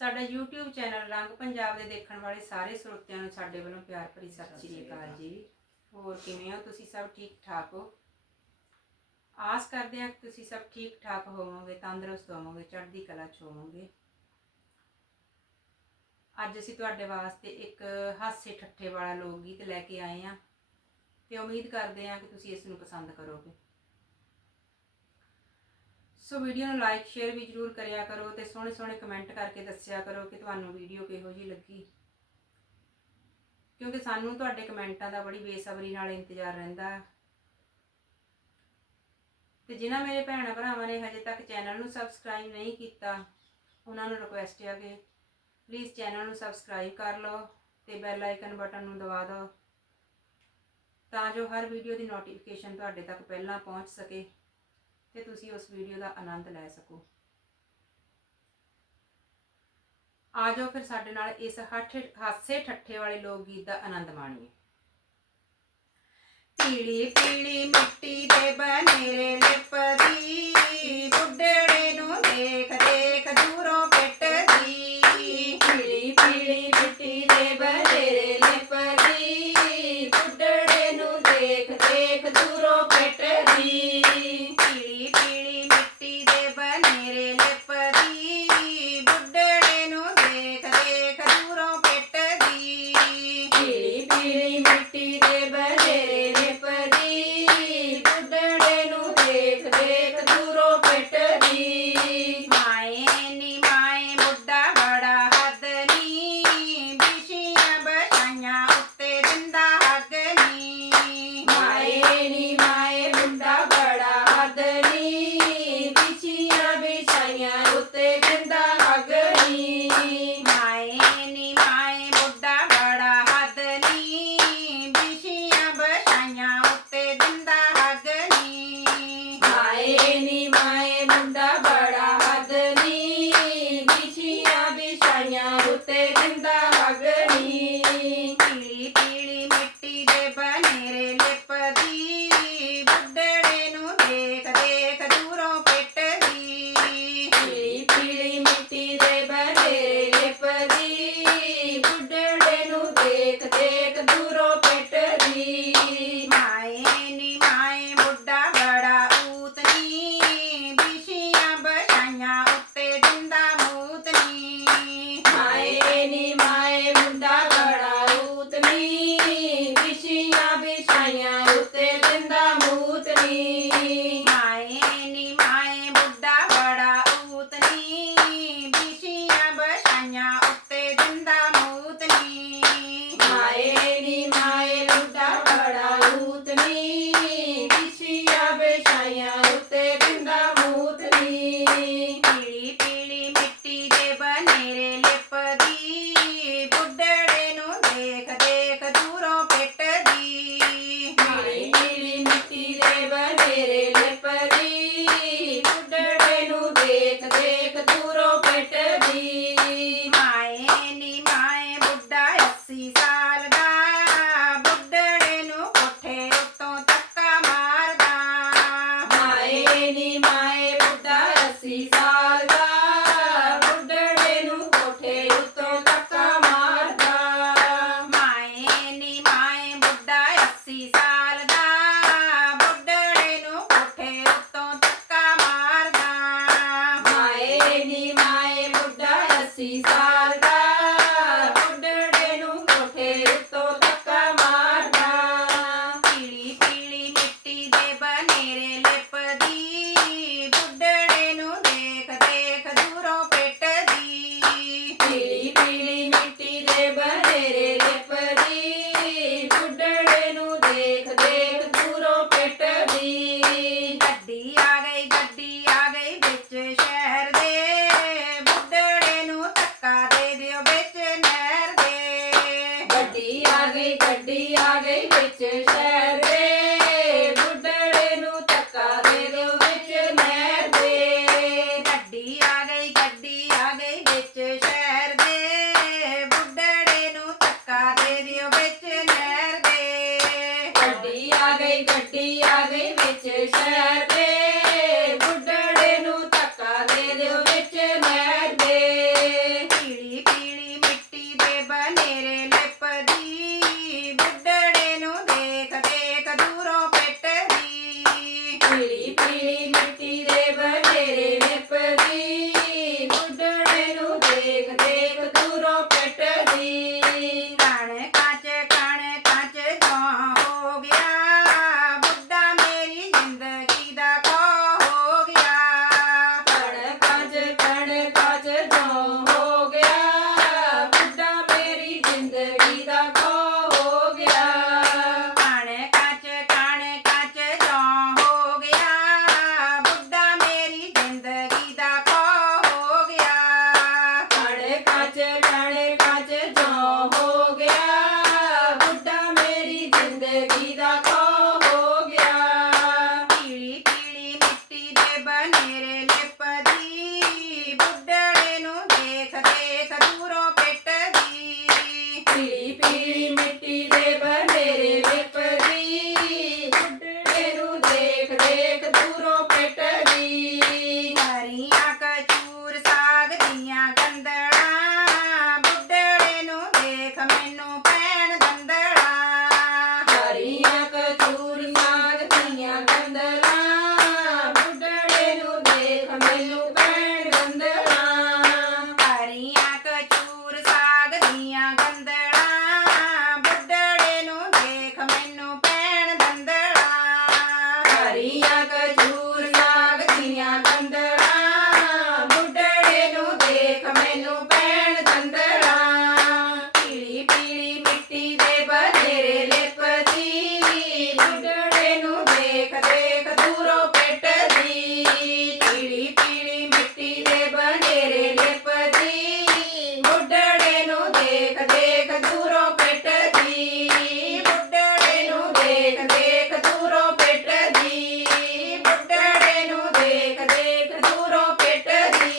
ਸਾਡਾ YouTube channel ਰੰਗ ਪੰਜਾਬ ਦੇ ਦੇਖਣ ਵਾਲੇ ਸਾਰੇ ਸਰੋਤਿਆਂ ਨੂੰ ਸਾਡੇ ਵੱਲੋਂ ਪਿਆਰ ਭਰੀ ਸਤਿ ਸ਼੍ਰੀ ਅਕਾਲ। ਜੀ। ਹੋਰ ਕਿਵੇਂ ਹੋ? ਤੁਸੀਂ ਸਭ ਠੀਕ ਠਾਕ ਹੋ? ਆਸ ਕਰਦੇ ਹਾਂ ਕਿ ਤੁਸੀਂ ਸਭ ਠੀਕ ਠਾਕ ਹੋਵੋਗੇ ਤੰਦਰੁਸਤ ਹੋਵੋਗੇ ਚੜ੍ਹਦੀ ਕਲਾ ਚ ਹੋਵੋਗੇ। ਅੱਜ ਅਸੀਂ ਤੁਹਾਡੇ ਵਾਸਤੇ ਇੱਕ ਹਾਸੇ ਠੱਠੇ ਵਾਲਾ ਲੋਕ ਗੀਤ ਲੈ ਕੇ ਆਏ ਹਾਂ ਤੇ ਉਮੀਦ ਕਰਦੇ ਹਾਂ ਕਿ ਤੁਸੀਂ ਇਸ ਨੂੰ ਪਸੰਦ ਕਰੋਗੇ। ਸੋ ਵੀਡੀਓ ਨੂੰ ਲਾਈਕ, ਸ਼ੇਅਰ ਵੀ ਜਰੂਰ ਕਰਿਆ ਕਰੋ ਤੇ ਸੋਹਣੇ ਸੋਹਣੇ ਕਮੈਂਟ ਕਰਕੇ ਦੱਸਿਆ ਕਰੋ ਕਿ ਤੁਹਾਨੂੰ ਵੀਡੀਓ ਕਿਹੋ ਜਿਹੀ ਲੱਗੀ। ਕਿਉਂਕਿ ਸਾਨੂੰ ਤੁਹਾਡੇ ਕਮੈਂਟਾਂ ਦਾ ਬੜੀ ਬੇਸਬਰੀ ਨਾਲ ਇੰਤਜ਼ਾਰ ਰਹਿੰਦਾ। ਹੈ ਤੇ ਜਿਨ੍ਹਾਂ ਮੇਰੇ ਭੈਣ ਭਰਾਵਾਂ ਨੇ ਹਜੇ ਤੱਕ ਚੈਨਲ ਨੂੰ ਸਬਸਕ੍ਰਾਈਬ ਨਹੀਂ ਕੀਤਾ, ਉਹਨਾਂ ਨੂੰ ਰਿਕੁਐਸਟ ਹੈ ਕਿ ਪਲੀਜ਼ ਚੈਨਲ ਨੂੰ ਸਬਸਕ੍ਰਾਈਬ ਕਰ ਲਓ ਤੇ ਬੈਲ ਆਈਕਨ ਬਟਨ ਨੂੰ ਦਬਾ ਦਿਓ, ਤਾਂ ਜੋ ਹਰ ਵੀਡੀਓ ਦੀ ਨੋਟੀਫਿਕੇਸ਼ਨ ਤੁਹਾਡੇ ਤੱਕ ਪਹਿਲਾਂ ਪਹੁੰਚ ਸਕੇ। ਤੇ ਤੁਸੀਂ ਉਸ ਵੀਡੀਓ ਦਾ ਆਨੰਦ ਲੈ ਸਕੋ। ਆ ਜਾਓ ਫਿਰ ਸਾਡੇ ਨਾਲ ਇਸ ਹੱਠ ਹਾਸੇ ਠੱਠੇ ਵਾਲੇ ਲੋਕ ਗੀਤ ਦਾ ਆਨੰਦ ਮਾਣੀਏ। ਪੀਲੀ ਪੀਲੀ ਮਿੱਟੀ ਦੇ ਬਨੇਰੇ ਲਿਪਦੀ ਪੀਲੀ ਪੀਲੀ ਦਿੰਦਾ ਹੱਗ ਪੀਲੀ ਪੀਲੀ ਮਿੱਟੀ ਦੇ ਬਨੇਰੇ ਲਿਪਦੀ ਬੁੱਢੜੇ ਨੂੰ ਦੇਖ ਦੇਖ ਦੂਰੋਂ ਪਿੱਟਦੀ। ਪੀਲੀ ਪੀਲੀ ਮਿੱਟੀ ਦੇ ਬਨੇਰੇ ਲਿਪਦੀ ਬੁੱਢੜੇ ਨੂੰ ਦੇਖ ਦੇਖ ਦੂਰੋਂ ਪਿੱਟਦੀ। ਮਾਏ ਗੱਡੀ ਆ ਗਈ, ਗੱਡੀ ਆ ਗਈ ਵਿੱਚ ਸ਼ਹਿਰ ਦੇ। ਬੁੱਢੜੇ ਨੂੰ ਧੱਕਾ ਦੇ ਦਿਓ ਵਿੱਚ ਨਹਿਰ ਦੇ। ਗੱਡੀ ਆ ਗਈ, ਗੱਡੀ ਆ ਗਈ ਵਿੱਚ